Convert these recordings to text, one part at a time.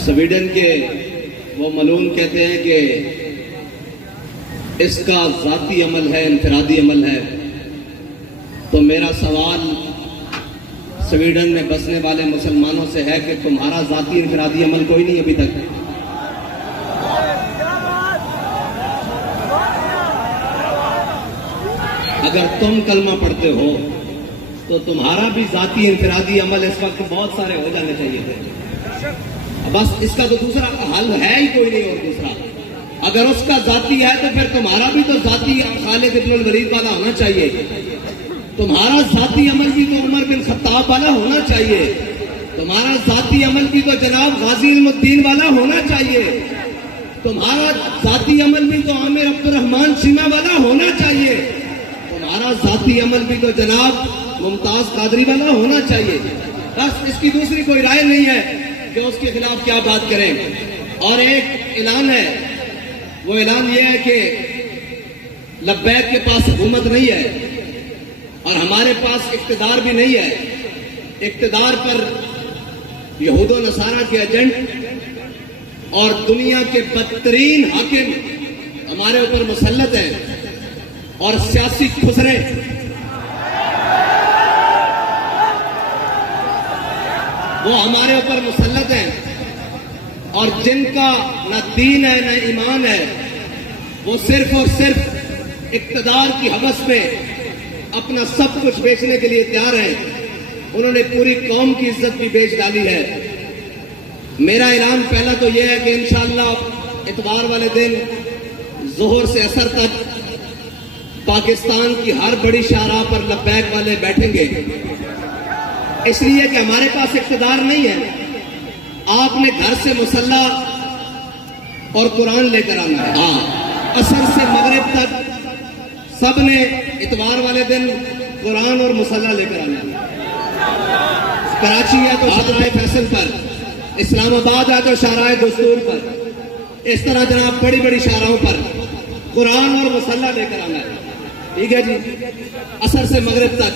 Sweden के वो मलून कहते हैं कि इसका जाती अमल है, इनफरादी अमल है। तो मेरा सवाल स्वीडन में बसने वाले मुसलमानों से है कि तुम्हारा जाती इनफरादी अमल कोई नहीं अभी तक? अगर तुम कलमा पढ़ते हो तो तुम्हारा भी जाती इनफरादी अमल इस वक्त बहुत सारे हो जाने चाहिए थे। बस इसका तो दूसरा हल है ही कोई नहीं। और दूसरा, अगर उसका जाती है तो फिर तुम्हारा भी तो जाती खालिद इब्नुल वलीद वाला होना चाहिए। तुम्हारा जाती अमल भी तो उमर बिन खत्ताब वाला होना चाहिए। तुम्हारा जाती अमल भी तो जनाब गाजी इल्मुद्दीन वाला होना चाहिए। तुम्हारा जाती अमल भी तो आमिर अब्दुर्रहमान सीमा वाला होना चाहिए। तुम्हारा जाती अमल भी तो जनाब मुमताज कादरी वाला होना चाहिए। बस इसकी दूसरी कोई राय नहीं है कि उसके खिलाफ क्या बात करें। और एक ऐलान है, वो ऐलान ये है कि लब्बैक के पास हुकूमत नहीं है और हमारे पास इख्तिदार भी नहीं है। इख्तिदार पर यहूद व नसारा के एजेंट और दुनिया के बदतरीन हाकिम हमारे ऊपर मुसल्लत हैं और सियासी खुसरे वो हमारे ऊपर मुसल्लत हैं और जिनका न दीन है न ईमान है, वो सिर्फ और सिर्फ इख्तिदार की हवस में अपना सब कुछ बेचने के लिए तैयार हैं। उन्होंने पूरी कौम की इज्जत भी बेच डाली है। मेरा ऐलान पहला तो यह है कि इंशाअल्लाह इतवार वाले दिन जोहर से असर तक पाकिस्तान की हर बड़ी शाहराह पर लब्बैक वाले बैठेंगे, इसलिए कि हमारे पास इख्तिदार नहीं है। आपने घर से मुसल्ला और कुरान लेकर आना है। हाँ, असर से मगरिब तक सबने इतवार वाले दिन कुरान और मुसल्ला लेकर आना है। कराची है तो शाहराह फैसल पर, इस्लामाबाद है तो शाहराह दस्तूर पर, इस तरह जनाब बड़ी बड़ी शाहराहों पर कुरान और मुसल्ला लेकर आना है। ठीक है जी, असर से मगरिब तक।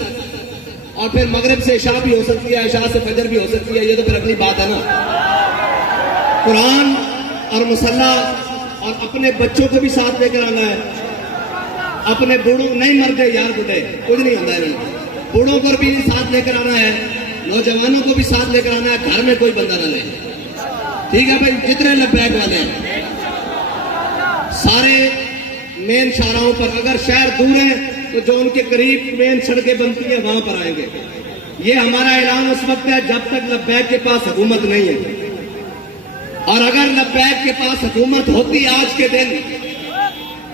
और फिर मगरिब से इशा भी हो सकती है, इशा से फजर भी हो सकती है, ये तो फिर अगली बात है ना। कुरान और मुसल्ला और अपने बच्चों को भी साथ लेकर आना है। अपने बूढ़ों नहीं मर गए यार, बूढ़े कुछ नहीं होता है, बूढ़ों को भी साथ लेकर आना है, नौजवानों को भी साथ लेकर आना है। घर में कोई बंदा ना ले। ठीक है भाई, जितने लब्बैक वाले हैं सारे मेन शाहराहों पर, अगर शहर दूर है तो जो उनके करीब मेन सड़कें बनती है वहां पर आएंगे। ये हमारा ऐलान उस वक्त है जब तक लब्बैक के पास हुकूमत नहीं है। और अगर लब्बैक के पास हुकूमत होती आज के दिन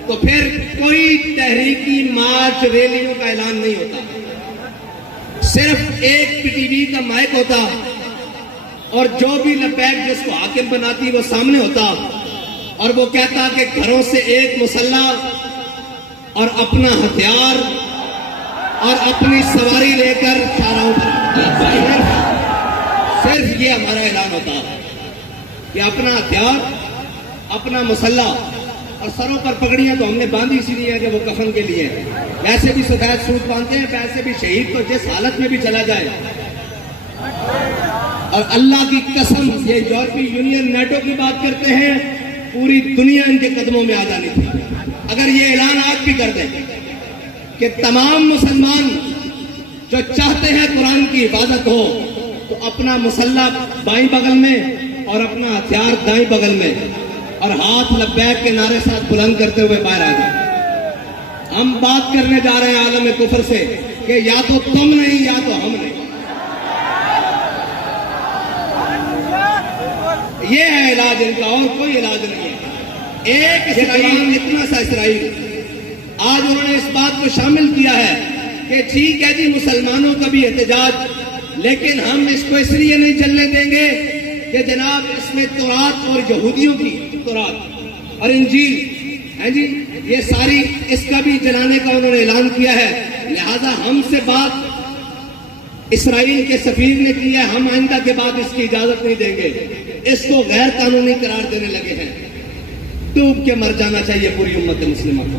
तो फिर कोई तहरीकी मार्च रैलियों का ऐलान नहीं होता, सिर्फ एक पीटीवी का माइक होता और जो भी लब्बैक जिसको हाकिम बनाती वो सामने होता और वो कहता कि घरों से एक मुसल्ला और अपना हथियार और अपनी सवारी लेकर शाहराहों पर। सिर्फ ये हमारा ऐलान होता कि अपना हथियार, अपना मुसल्ला और सरों पर पगड़ियां तो हमने बांधी इसीलिए है कि वो कफन के लिए है। वैसे भी सफेद सूट बांधते हैं, वैसे भी शहीद तो जिस हालत में भी चला जाए। और अल्लाह की कसम, ये यूरोपीय यूनियन नेटो की बात करते हैं, पूरी दुनिया इनके कदमों में आ जानी थी। अगर ये ऐलान आज भी कर दें कि तमाम मुसलमान जो चाहते हैं कुरान की हिफाजत हो तो अपना मुसल्ला बाईं बगल में और अपना हथियार दाईं बगल में और हाथ लब्बैक के नारे साथ बुलंद करते हुए बाहर आ जाए। हम बात करने जा रहे हैं आलम कुफर से कि या तो तुम नहीं या तो हम नहीं। ये है इलाज इनका, और कोई इलाज नहीं है। एक इसराइल, इतना सा इसराइल आज उन्होंने इस बात को शामिल किया है कि ठीक है जी मुसलमानों का भी एहतजाज, लेकिन हम इसको इसलिए नहीं चलने देंगे कि जनाब इसमें तौरात और यहूदियों की तौरात और इंजील है जी, ये सारी इसका भी जलाने का उन्होंने ऐलान किया है। लिहाजा हमसे बात इसराइल के सफीर ने की है, हम आइंदा के बाद इसकी इजाजत नहीं देंगे। इसको गैर कानूनी करार देने लगे हैं। डूब के मर जाना चाहिए पूरी उम्मत मुस्लिमा को,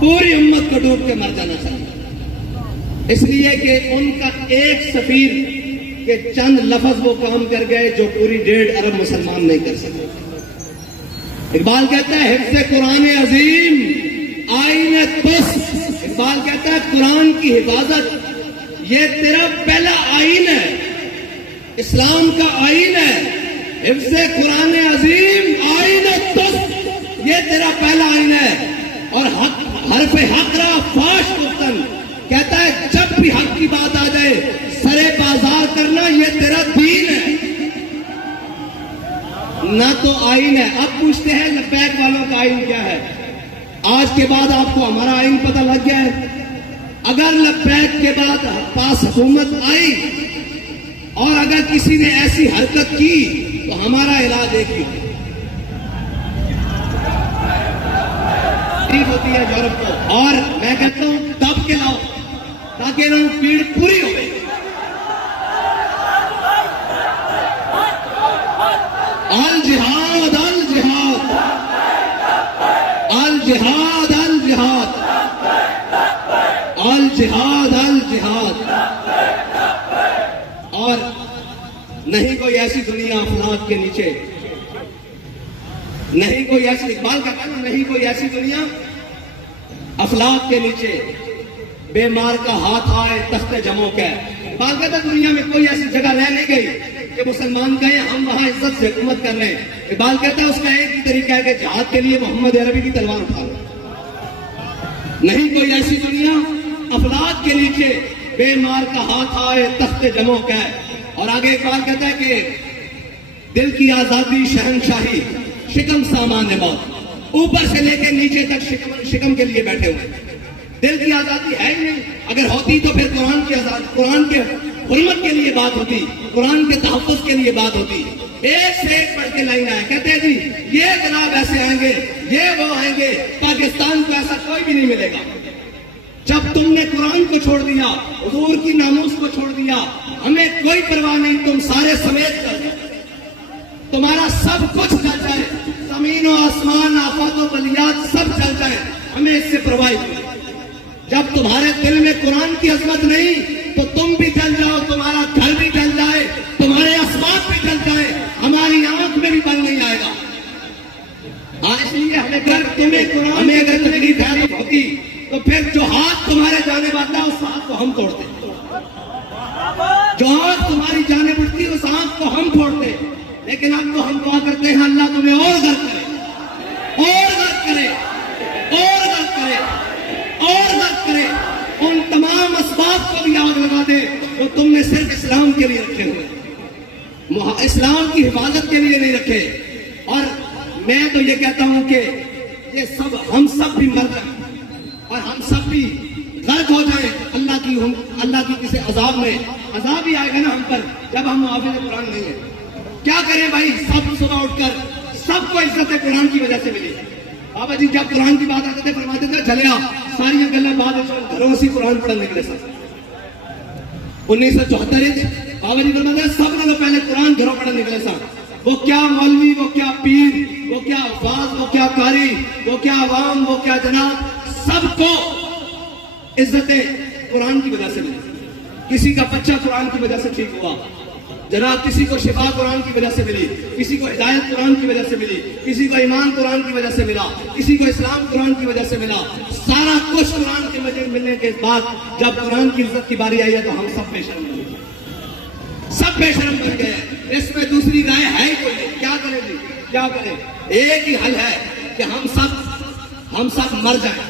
पूरी उम्मत को डूब के मर जाना चाहिए। इसलिए कि उनका एक सफीर कि चंद लफ्ज वो काम कर गए जो पूरी 1.5 अरब मुसलमान नहीं कर सके। इकबाल कहता है हिफ्ज़ कुरान अजीम आईन तुस। इकबाल कहता है कुरान की हिफाजत ये तेरा पहला आईन है, इस्लाम का आईन है। हिफ्ज़ कुरान अजीम आईन तुस ये तेरा पहला आईन है। और हक हरफ हकरा फाश कुतन कहता है जब भी हक की बात आ जाए सरे बाजार करना ये तेरा दीन है, ना तो आईन है। अब पूछते हैं लब्बैक वालों का आईन क्या है? आज के बाद आपको हमारा आईन पता लग गया है। अगर लब्बैक के बाद पास हुकूमत आई और अगर किसी ने ऐसी हरकत की तो हमारा इलाज एक ही होती है यूरोप को। और मैं कहता हूं दब के लाओ ताकि ना पीड़ पूरी हो गई। अल जिहाद अल जिहाद अल जिहाद अल जिहाद अल जिहाद अल जिहाद। और नहीं कोई ऐसी दुनिया अफलाक के नीचे, नहीं कोई ऐसी, इकबाल का कहना नहीं कोई ऐसी दुनिया अफलाक के नीचे बेमार का हाथ आए तख्ते जमो के। इकबाल कहता दुनिया में कोई ऐसी जगह रह नहीं गई कि मुसलमान गए हम वहां इज्जत से हुकूमत कर रहे हैं। इकबाल कहता है उसका एक ही तरीका है कि जिहाद के लिए मोहम्मद अरबी की तलवार उठा लो। नहीं कोई ऐसी दुनिया अफलाक के नीचे बेमार का हाथ आए तख्ते जमो के। और आगे इकबाल कहता है कि दिल की आजादी शहनशाही शिकम सामान्य मौत, ऊपर से लेकर नीचे तक शिकम के लिए बैठे हुए। दिल की आजादी है ही नहीं। अगर होती तो फिर कुरान की आजादी, कुरान के हुर्मत के लिए बात होती, कुरान के तहफ़्फ़ुज़ के लिए बात होती। एक से एक पढ़ के लाइन आए, कहते हैं जी ये जनाब ऐसे आएंगे, ये वो आएंगे, पाकिस्तान को ऐसा कोई भी नहीं मिलेगा। जब तुमने कुरान को छोड़ दिया, हुजूर की नामूस को छोड़ दिया, हमें कोई परवाह नहीं, तुम सारे समेत कर दो, तुम्हारा सब कुछ चल जाए, जमीन और आसमान आफत और बलियात सब चल जाए, हमें इससे परवाह नहीं। जब तुम्हारे दिल में कुरान की अजमत नहीं तो तुम भी चल जाओ, तुम्हारा घर भी चल जाए, तुम्हारे असबाब भी चल जाए, हमारी आंख में भी बल नहीं आएगा। इसलिए हमें अगर तुम्हें कुरान हमें अगर तकलीफ होती तो फिर जो हाथ तुम्हारे जाने वाला है उस हाथ को हम तोड़ते, जो हाथ तुम्हारी जाने बढ़ती उस हाथ को हम तोड़ते। लेकिन अब तो हम दुआ करते हैं अल्लाह तुम्हें और गर्क करे, और गर्क करे, और गर्क करे, और गर्क करे। उन तमाम असबाब को भी आग लगा दे तो तुमने सिर्फ इस्लाम के लिए रखे हुए, इस्लाम की हिफाजत के लिए नहीं रखे। और मैं तो ये कहता हूं कि ये सब हम सब भी मर जाए और हम सब भी गर्क हो जाए अल्लाह की किसी अजाब में। अजाब ही आएगा ना हम पर जब हम मुहाफिज कुरान नहीं है। क्या करें भाई, सब सुबह उठकर सबको इज्जत कुरान की वजह से मिली। बाबा जी जब कुरान की बात आते थे फरमाते थे चलिया सारी गल्ला बाद घरों से कुरान पढ़ने निकले। सब 1974 बाबा जी फरमाते सब लोग पहले कुरान घरों पढ़ने निकले। सब वो क्या मौलवी, वो क्या पीर, वो क्या अल्फाज, वो क्या कारी, वो क्या अवाम, वो क्या जनाब, सबको इज्जतें कुरान की वजह से मिली। किसी का बच्चा कुरान की वजह से ठीक हुआ जनाब, किसी को शिफा कुरान की वजह से मिली, किसी को हिदायत कुरान की वजह से मिली, किसी को ईमान कुरान की वजह से मिला, किसी को इस्लाम कुरान की वजह से मिला। सारा कुछ कुरान के वजह मिलने के बाद जब कुरान की इज्जत की बारी आई है तो हम सब बेशरम बन गए, सब बेशरम बन गए। इसमें दूसरी राय है ही कोई नहीं। क्या करें जी, क्या करें? एक ही हल है कि हम सब मर जाएं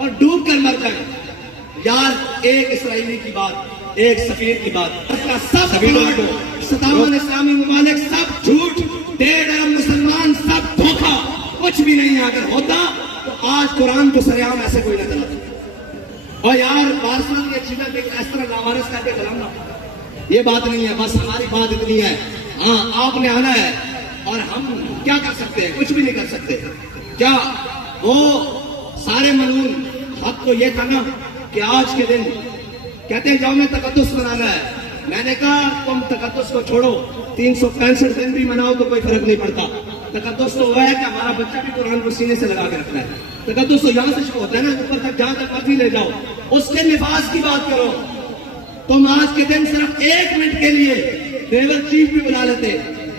और डूब कर मर जाएं। यार एक इसराइली की बात, एक सफीर की बात, सब 57 इस्लामी मुमालिक सब झूठ, 1.5 अरब मुसलमान सब धोखा, कुछ भी नहीं है। अगर होता तो आज कुरान को सरेआम ऐसे कोई न चलाता। और यार बारसाल के चीजें इस तरह लावारिस करके चलाना ये बात नहीं है। बस हमारी बात इतनी है, हाँ आपने आना है और हम क्या कर सकते हैं? कुछ भी नहीं कर सकते। क्या वो सारे मलून हक तो ये था ना कि आज के दिन कहते हैं यौम तकद्दुस मनाना है। मैंने कहा तुम तकद्दुस को छोड़ो, 365 दिन भी मनाओ तो कोई फर्क नहीं पड़ता। तकद्दुस तो वह है कि हमारा बच्चा भी कुरान को सीने से लगा के रखना है। तकद्दुस तो यहाँ से शुरू होता है ना, ऊपर तक जहां तक मर्जी ले जाओ। उसके निफाज की बात करो, तुम आज के दिन सिर्फ 1 मिनट के लिए नेवल चीफ भी बुला लेते,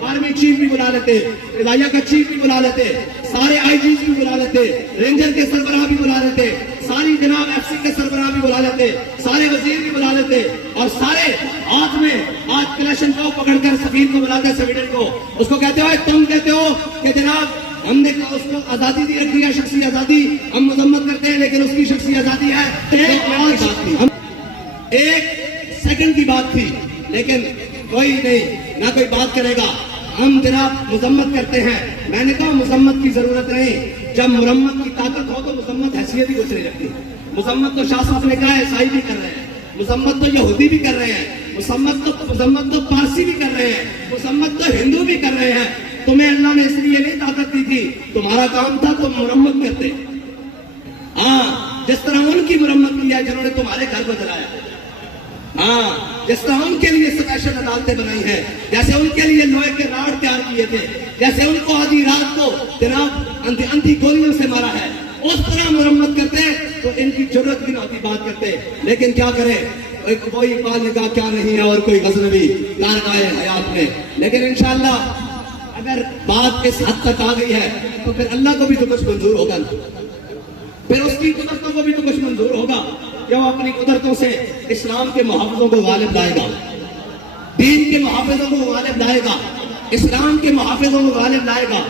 आर्मी चीफ भी बुला लेते, फिजाइया का चीफ भी बुला लेते, सारे आईजीज भी बुला लेते, रेंजर के सरबराह भी बुला लेते, सारी जनाब एफसी के सरबराह भी बुला लेते, सारे वजीर भी बुला लेते, और सारे हाथ में आज कलेशनकोव पकड़कर सफीर को बुलाते, स्वीडन को, उसको कहते हो, तुम कहते हो कि जनाब हमने उसको आजादी दी रखी है, शख्सी आजादी, हम मजम्मत करते हैं, लेकिन उसकी शख्सी आजादी है। एक सेकंड की बात थी, लेकिन कोई नहीं, ना कोई बात करेगा। हम जनाब मजम्मत करते हैं। मैंने कहा मजम्मत की जरूरत नहीं, जब मुरम्मत की ताकत हो तो मजम्मत हैसियत ही कुछ नहीं रखती। मजम्मत तो शाह साहब ने कहा है, ईसाई भी कर रहे हैं, मजम्मत तो यहूदी भी कर रहे हैं, मजम्मत तो पारसी भी कर रहे हैं, मजम्मत तो हिंदू भी कर रहे हैं। तुम्हें अल्लाह ने इसलिए नहीं ताकत दी थी, तुम्हारा काम था तुम मुरम्मत करते। हाँ, जिस तरह उनकी मुरम्मत की है जिन्होंने तुम्हारे घर को जलाया। हाँ, जिस तरह उनके लिए स्पेशल अदालतें बनाई हैं, जैसे उनके लिए लोहे के राड तैयार किए थे, जैसे उनको आधी रात को जनाब अंधी गोलियों से मारा है, उस तरह मुरम्मत करते तो इनकी जरूरत भी ना होती बात करते। लेकिन क्या करें, कोई इकबाल का क्या नहीं है और कोई गजनवी कारगाए हयात में। लेकिन इंशाअल्लाह अगर बात इस हद तक आ गई है तो फिर अल्लाह को भी तो कुछ मंजूर होगा, फिर उसकी कुदरतों को भी तो कुछ मंजूर होगा कि वो अपनी कुदरतों से इस्लाम के मुहाफिजों को गालिब लाएगा, दीन के मुहाफिजों को गालिब लाएगा, इस्लाम के मुहाफिजों को गालिब लाएगा।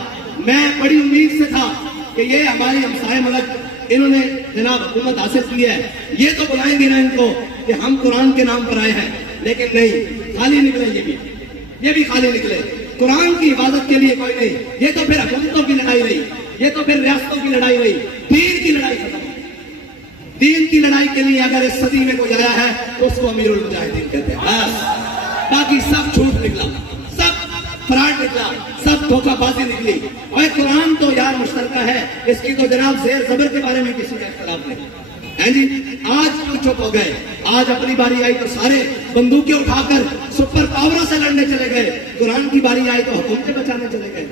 मैं बड़ी उम्मीद से था कि ये हमारी हमसाए मुल्क इन्होंने जनाब हुकूमत हासिल की है, ये तो बुलाएंगे ना इनको कि हम कुरान के नाम पर आए हैं। लेकिन नहीं, खाली निकले ये भी खाली निकले। कुरान की इबादत के लिए कोई नहीं, ये तो फिर हुकूमतों की लड़ाई रही, ये तो फिर रियासतों की लड़ाई रही, दीन की लड़ाई खत्म। दीन की लड़ाई के लिए अगर इस सदी में कोई आया है तो उसको अमीरुल मुजाहिदीन कहते हैं। बस, बाकी सब झूठ निकला, सब फ्रॉड निकला, सब धोखाबाजी निकली। और कुरान तो यार मुश्तरका है, इसकी तो जनाब ज़ेर ज़बर के बारे में किसी का इख्तिलाफ नहीं है जी। आज क्यों चुप हो गए? आज अपनी बारी आई तो सारे बंदूकें उठाकर सुपर पावरों से लड़ने चले गए, कुरान की बारी आई तो हुकूमतें बचाने चले गए।